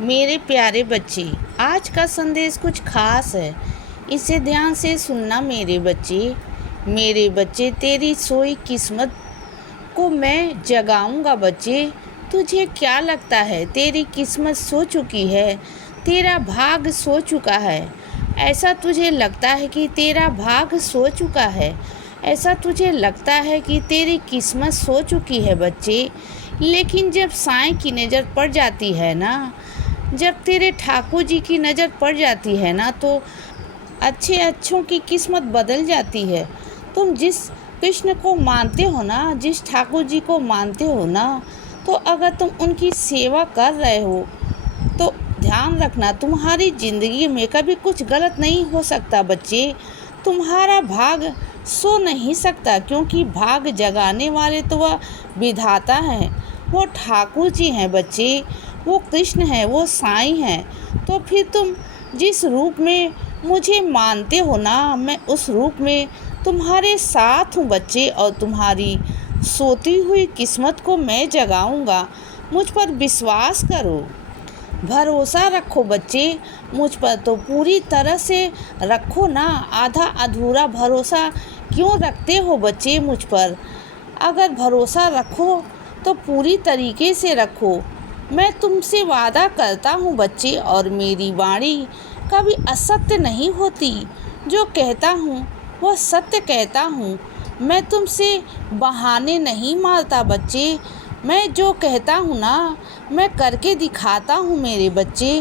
मेरे प्यारे बच्चे, आज का संदेश कुछ खास है। इसे ध्यान से सुनना मेरे बच्चे। मेरे बच्चे, तेरी सोई किस्मत को मैं जगाऊंगा बच्चे। तुझे क्या लगता है तेरी किस्मत सो चुकी है, तेरा भाग सो चुका है? ऐसा तुझे लगता है कि तेरा भाग सो चुका है? ऐसा तुझे लगता है कि तेरी किस्मत सो चुकी है बच्चे? लेकिन जब साईं की नज़र पड़ जाती है ना, जब तेरे ठाकुर जी की नज़र पड़ जाती है ना, तो अच्छों की किस्मत बदल जाती है। तुम जिस कृष्ण को मानते हो ना, जिस ठाकुर जी को मानते हो ना, तो अगर तुम उनकी सेवा कर रहे हो तो ध्यान रखना, तुम्हारी ज़िंदगी में कभी कुछ गलत नहीं हो सकता बच्चे। तुम्हारा भाग सो नहीं सकता, क्योंकि भाग जगाने वाले तो वह विधाता हैं, वो ठाकुर जी हैं बच्चे, वो कृष्ण हैं, वो साईं हैं। तो फिर तुम जिस रूप में मुझे मानते हो ना, मैं उस रूप में तुम्हारे साथ हूँ बच्चे, और तुम्हारी सोती हुई किस्मत को मैं जगाऊंगा। मुझ पर विश्वास करो, भरोसा रखो बच्चे, मुझ पर तो पूरी तरह से रखो ना। आधा अधूरा भरोसा क्यों रखते हो बच्चे मुझ पर? अगर भरोसा रखो तो पूरी तरीके से रखो। मैं तुमसे वादा करता हूँ बच्चे, और मेरी वाणी कभी असत्य नहीं होती। जो कहता हूँ वह सत्य कहता हूँ। मैं तुमसे बहाने नहीं मारता बच्चे। मैं जो कहता हूँ ना, मैं करके दिखाता हूँ मेरे बच्चे।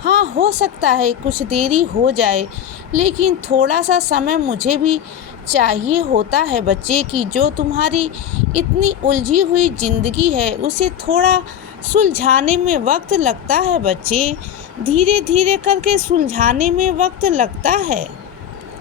हाँ, हो सकता है कुछ देरी हो जाए, लेकिन थोड़ा सा समय मुझे भी चाहिए होता है बच्चे, कि जो तुम्हारी इतनी उलझी हुई ज़िंदगी है उसे थोड़ा सुलझाने में वक्त लगता है बच्चे। धीरे धीरे करके सुलझाने में वक्त लगता है।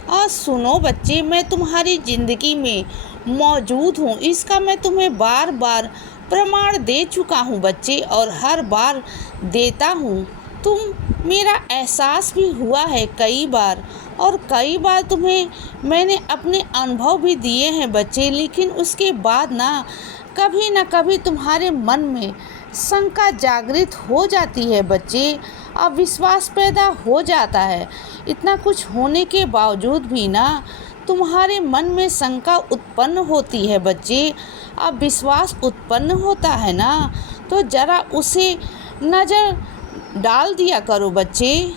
और सुनो बच्चे, मैं तुम्हारी ज़िंदगी में मौजूद हूँ, इसका मैं तुम्हें बार बार प्रमाण दे चुका हूँ बच्चे, और हर बार देता हूँ। तुम मेरा एहसास भी हुआ है कई बार, और कई बार तुम्हें मैंने अपने अनुभव भी दिए हैं बच्चे। लेकिन उसके बाद ना कभी तुम्हारे मन में शंका जागृत हो जाती है बच्चे, अविश्वास पैदा हो जाता है। इतना कुछ होने के बावजूद भी ना तुम्हारे मन में शंका उत्पन्न होती है बच्चे, अविश्वास उत्पन्न होता है ना, तो ज़रा उसे नज़र डाल दिया करो बच्चे।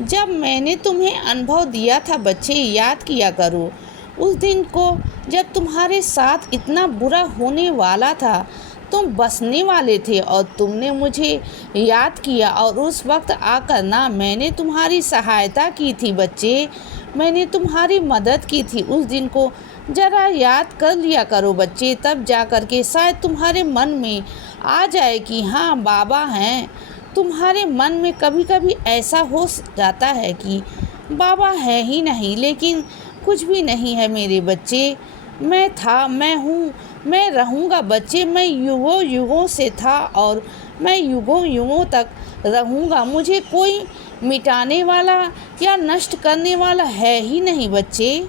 जब मैंने तुम्हें अनुभव दिया था बच्चे, याद किया करो उस दिन को, जब तुम्हारे साथ इतना बुरा होने वाला था, तुम बसने वाले थे, और तुमने मुझे याद किया, और उस वक्त आकर ना मैंने तुम्हारी सहायता की थी बच्चे, मैंने तुम्हारी मदद की थी। उस दिन को ज़रा याद कर लिया करो बच्चे, तब जा कर के शायद तुम्हारे मन में आ जाए कि हाँ, बाबा हैं। तुम्हारे मन में कभी कभी ऐसा हो जाता है कि बाबा है ही नहीं, लेकिन कुछ भी नहीं है मेरे बच्चे। मैं था, मैं हूँ, मैं रहूँगा बच्चे। मैं युगों युगों से था, और मैं युगों युगों तक रहूँगा। मुझे कोई मिटाने वाला या नष्ट करने वाला है ही नहीं बच्चे।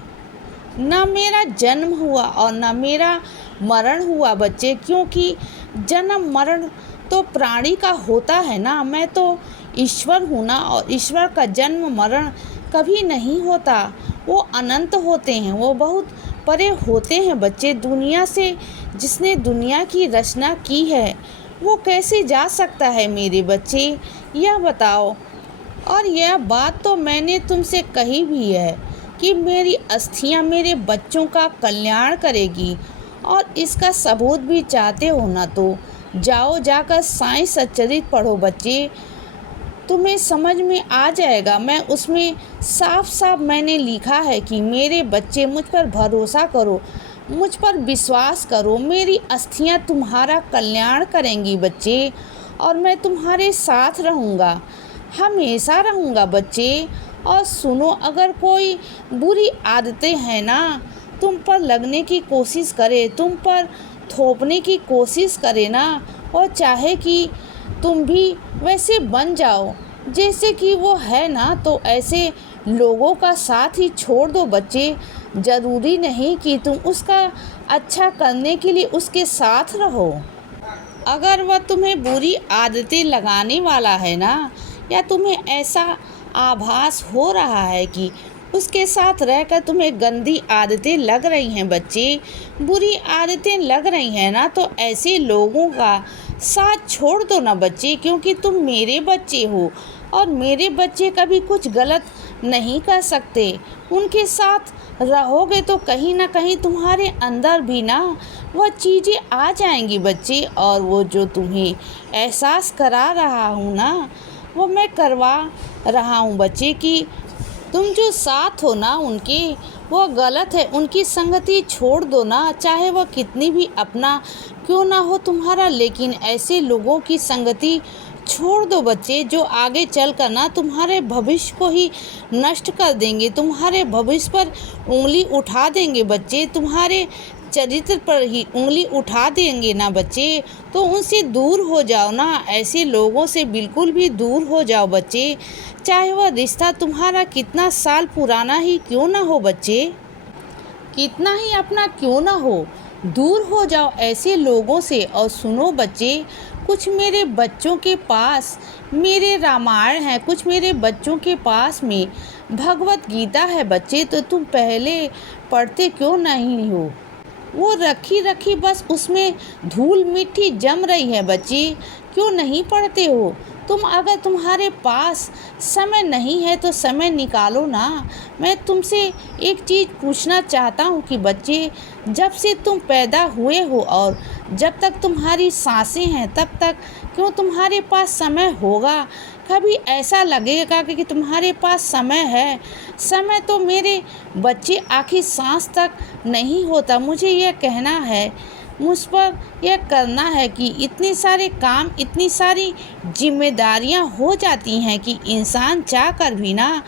ना मेरा जन्म हुआ और ना मेरा मरण हुआ बच्चे, क्योंकि जन्म मरण तो प्राणी का होता है ना। मैं तो ईश्वर हूँ ना, और ईश्वर का जन्म मरण कभी नहीं होता। वो अनंत होते हैं, वो बहुत परे होते हैं बच्चे दुनिया से। जिसने दुनिया की रचना की है वो कैसे जा सकता है मेरे बच्चे, यह बताओ। और यह बात तो मैंने तुमसे कही भी है कि मेरी अस्थियां मेरे बच्चों का कल्याण करेगी, और इसका सबूत भी चाहते हो ना, तो जाओ जाकर साईं सच्चरित पढ़ो बच्चे, तुम्हें समझ में आ जाएगा। मैं उसमें साफ साफ मैंने लिखा है कि मेरे बच्चे, मुझ पर भरोसा करो, मुझ पर विश्वास करो, मेरी अस्थियां तुम्हारा कल्याण करेंगी बच्चे, और मैं तुम्हारे साथ रहूँगा, हमेशा रहूँगा बच्चे। और सुनो, अगर कोई बुरी आदतें हैं ना तुम पर लगने की कोशिश करे, तुम पर थोपने की कोशिश करे ना, और चाहे कि तुम भी वैसे बन जाओ जैसे कि वो है ना, तो ऐसे लोगों का साथ ही छोड़ दो बच्चे। ज़रूरी नहीं कि तुम उसका अच्छा करने के लिए उसके साथ रहो। अगर वह तुम्हें बुरी आदतें लगाने वाला है ना, या तुम्हें ऐसा आभास हो रहा है कि उसके साथ रहकर तुम्हें गंदी आदतें लग रही हैं बच्चे, बुरी आदतें लग रही हैं ना, तो ऐसे लोगों का साथ छोड़ दो ना बच्चे, क्योंकि तुम मेरे बच्चे हो और मेरे बच्चे कभी कुछ गलत नहीं कर सकते। उनके साथ रहोगे तो कहीं ना कहीं तुम्हारे अंदर भी ना वह चीज़ें आ जाएंगी बच्चे, और वो जो तुम्हें एहसास करा रहा हूँ ना, वो मैं करवा रहा हूँ बच्चे कि तुम जो साथ हो ना उनके, वो गलत है। उनकी संगति छोड़ दो ना, चाहे वह कितनी भी अपना क्यों ना हो तुम्हारा, लेकिन ऐसे लोगों की संगति छोड़ दो बच्चे जो आगे चलकर ना तुम्हारे भविष्य को ही नष्ट कर देंगे, तुम्हारे भविष्य पर उंगली उठा देंगे बच्चे, तुम्हारे चरित्र पर ही उंगली उठा देंगे ना बच्चे। तो उनसे दूर हो जाओ ना, ऐसे लोगों से बिल्कुल भी दूर हो जाओ बच्चे, चाहे वह रिश्ता तुम्हारा कितना साल पुराना ही क्यों ना हो बच्चे, कितना ही अपना क्यों ना हो, दूर हो जाओ ऐसे लोगों से। और सुनो बच्चे, कुछ मेरे बच्चों के पास मेरे रामायण है, कुछ मेरे बच्चों के पास में भगवत गीता है बच्चे, तो तुम पहले पढ़ते क्यों नहीं हो? वो रखी रखी बस उसमें धूल मिट्टी जम रही है बच्चे, क्यों नहीं पढ़ते हो? तुम अगर तुम्हारे पास समय नहीं है तो समय निकालो ना। मैं तुमसे एक चीज़ पूछना चाहता हूँ कि बच्चे, जब से तुम पैदा हुए हो और जब तक तुम्हारी सांसें हैं तब तक क्यों तुम्हारे पास समय होगा? कभी ऐसा लगेगा कि तुम्हारे पास समय है? समय तो मेरे बच्चे आखिर सांस तक नहीं होता। मुझे यह कहना है, मुझ पर यह करना है कि इतने सारे काम, इतनी सारी जिम्मेदारियां हो जाती हैं कि इंसान चाह कर भी ना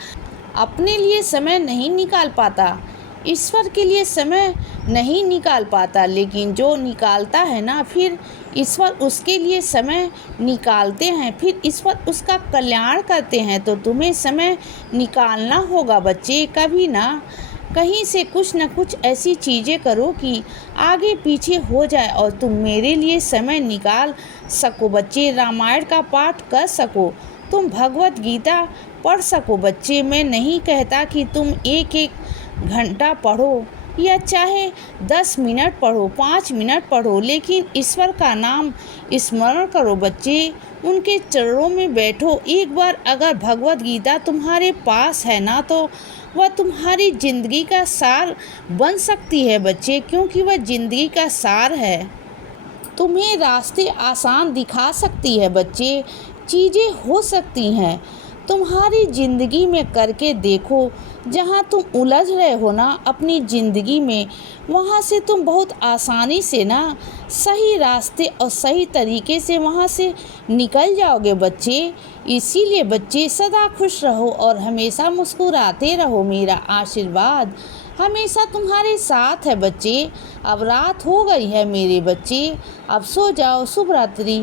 अपने लिए समय नहीं निकाल पाता, ईश्वर के लिए समय नहीं निकाल पाता। लेकिन जो निकालता है ना, फिर ईश्वर उसके लिए समय निकालते हैं, फिर ईश्वर उसका कल्याण करते हैं। तो तुम्हें समय निकालना होगा बच्चे, कभी ना कहीं से कुछ न कुछ ऐसी चीज़ें करो कि आगे पीछे हो जाए और तुम मेरे लिए समय निकाल सको बच्चे, रामायण का पाठ कर सको, तुम भगवत गीता पढ़ सको बच्चे। मैं नहीं कहता कि तुम एक एक घंटा पढ़ो या चाहे 10 मिनट पढ़ो, 5 मिनट पढ़ो, लेकिन ईश्वर का नाम स्मरण करो बच्चे, उनके चरणों में बैठो। एक बार अगर भगवत गीता तुम्हारे पास है ना, तो वह तुम्हारी ज़िंदगी का सार बन सकती है बच्चे, क्योंकि वह ज़िंदगी का सार है। तुम्हें रास्ते आसान दिखा सकती है बच्चे, चीज़ें हो सकती हैं तुम्हारी ज़िंदगी में, करके देखो। जहाँ तुम उलझ रहे हो ना अपनी ज़िंदगी में, वहाँ से तुम बहुत आसानी से ना सही रास्ते और सही तरीके से वहाँ से निकल जाओगे बच्चे। इसीलिए बच्चे सदा खुश रहो और हमेशा मुस्कुराते रहो। मेरा आशीर्वाद हमेशा तुम्हारे साथ है बच्चे। अब रात हो गई है मेरे बच्चे, अब सो जाओ। शुभ रात्रि।